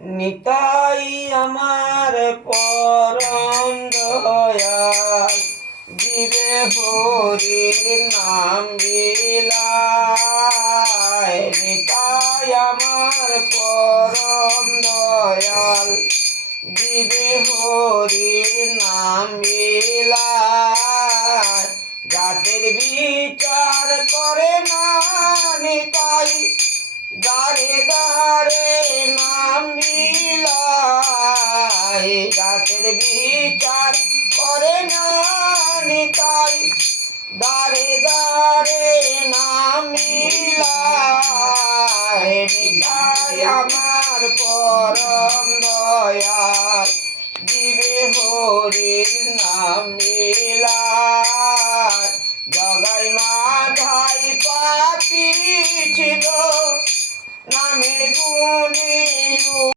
নিতাই আমার পরম দয়াল, জীবে হরির নাম বিলায়। নিতাই আমার পরম দয়াল, জীবে হরির নাম বিলায়। জাতের বিচার করে না নিতাই, দাঁড়ে দাঁড়ে নাম বিলায়। জাতের বিচার করে না নিতাই, দাঁড়ে দাঁড়ে নাম বিলায়। নিতাই আমার পরম দয়াল, জীবে হরির নাম বিলায়। জগাই মাধাই পাপী ছিল, নামে গুণে